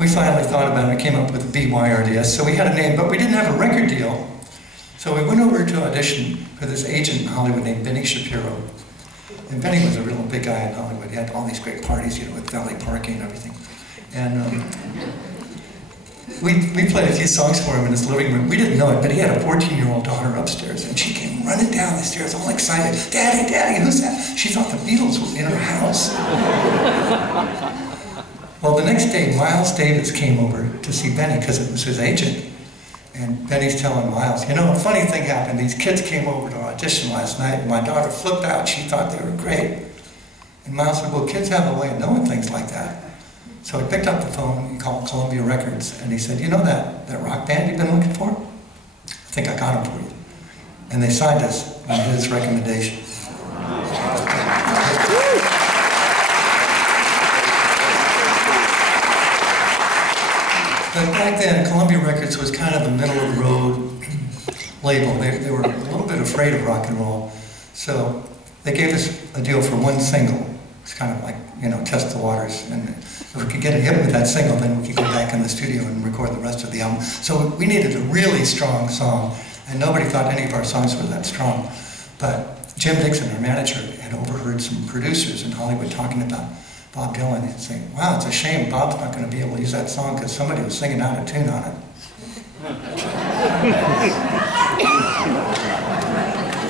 We finally thought about it and came up with the BYRDS. So we had a name, but we didn't have a record deal. So we went over to audition for this agent in Hollywood named Benny Shapiro. And Benny was a real big guy in Hollywood. He had all these great parties, you know, with valet parking and everything. And we played a few songs for him in his living room. We didn't know it, but he had a 14-year-old daughter upstairs, and she came running down the stairs, all excited. Daddy, Daddy, who's that? She thought the Beatles were in her house. Well, the next day, Miles Davis came over to see Benny because it was his agent. And Benny's telling Miles, you know, a funny thing happened. These kids came over to audition last night, and my daughter flipped out. She thought they were great. And Miles said, well, kids have a way of knowing things like that. So he picked up the phone, he called Columbia Records, and he said, you know that rock band you've been looking for? I think I got them for you. And they signed us on his recommendation. But back then, Columbia Records was kind of a middle-of-the-road label. They were a little bit afraid of rock and roll. So they gave us a deal for one single. It's kind of like, you know, test the waters. And if we could get a hit with that single, then we could go back in the studio and record the rest of the album. So we needed a really strong song, and nobody thought any of our songs were that strong. But Jim Dixon, our manager, had overheard some producers in Hollywood talking about Bob Dylan and saying, wow, it's a shame Bob's not going to be able to use that song because somebody was singing out of tune on it.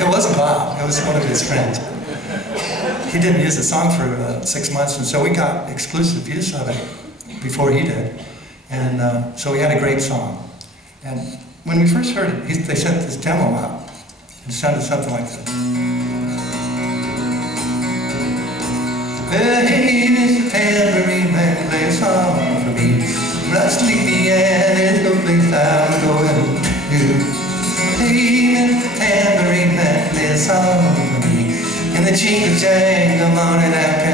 It wasn't Bob, it was one of his friends. He didn't use the song for 6 months, and so we got exclusive use of it before he did. And so we had a great song. And when we first heard it, they sent this demo out. It sounded something like this. Well, hey, Mr. Tambourine Man, play a song for me. I'm not sleepy and there's no place I'm going to. Hey, Mr. Tambourine Man, play a song for me. And the jingle jangle morning after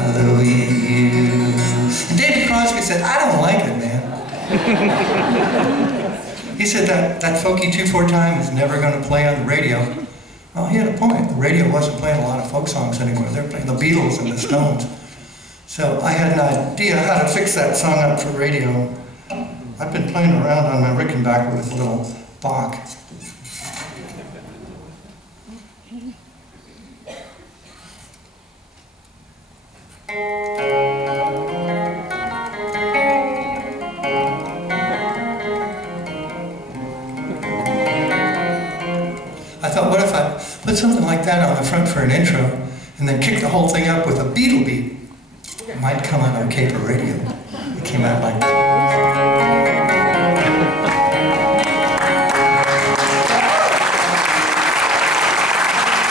Halloween. And David Crosby said, I don't like it, man. He said that folky 2/4 time is never going to play on the radio. Well, he had a point. The radio wasn't playing a lot of folk songs anymore. They were playing the Beatles and the Stones. So I had an idea how to fix that song up for radio. I've been playing around on my Rickenbacker with a little Bach. I thought, what if I put something like that on the front for an intro, and then kick the whole thing up with a Beatle beat? It might come on our Caper radio. It came out like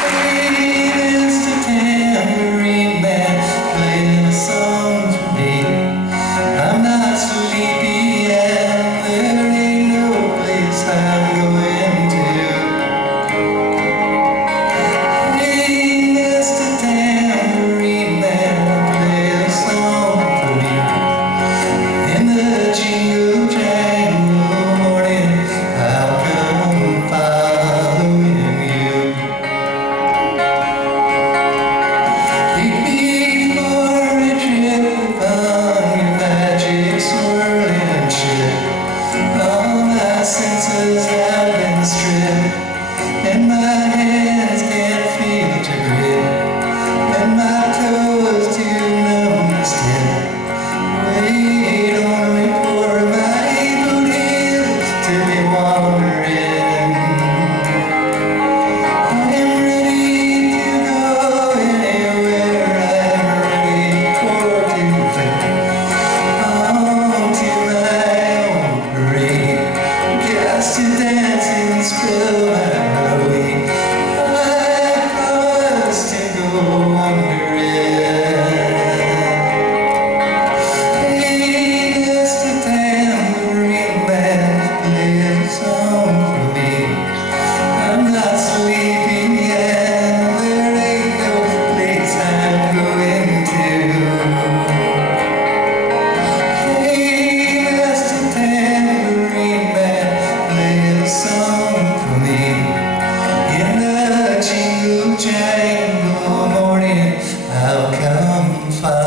Hey, Mr. Tambourine Man, play a song for me. I'm not sleepy and there ain't no place I'm going to. Hey, Mr. Tambourine Man, play a song for me. In the I'll come find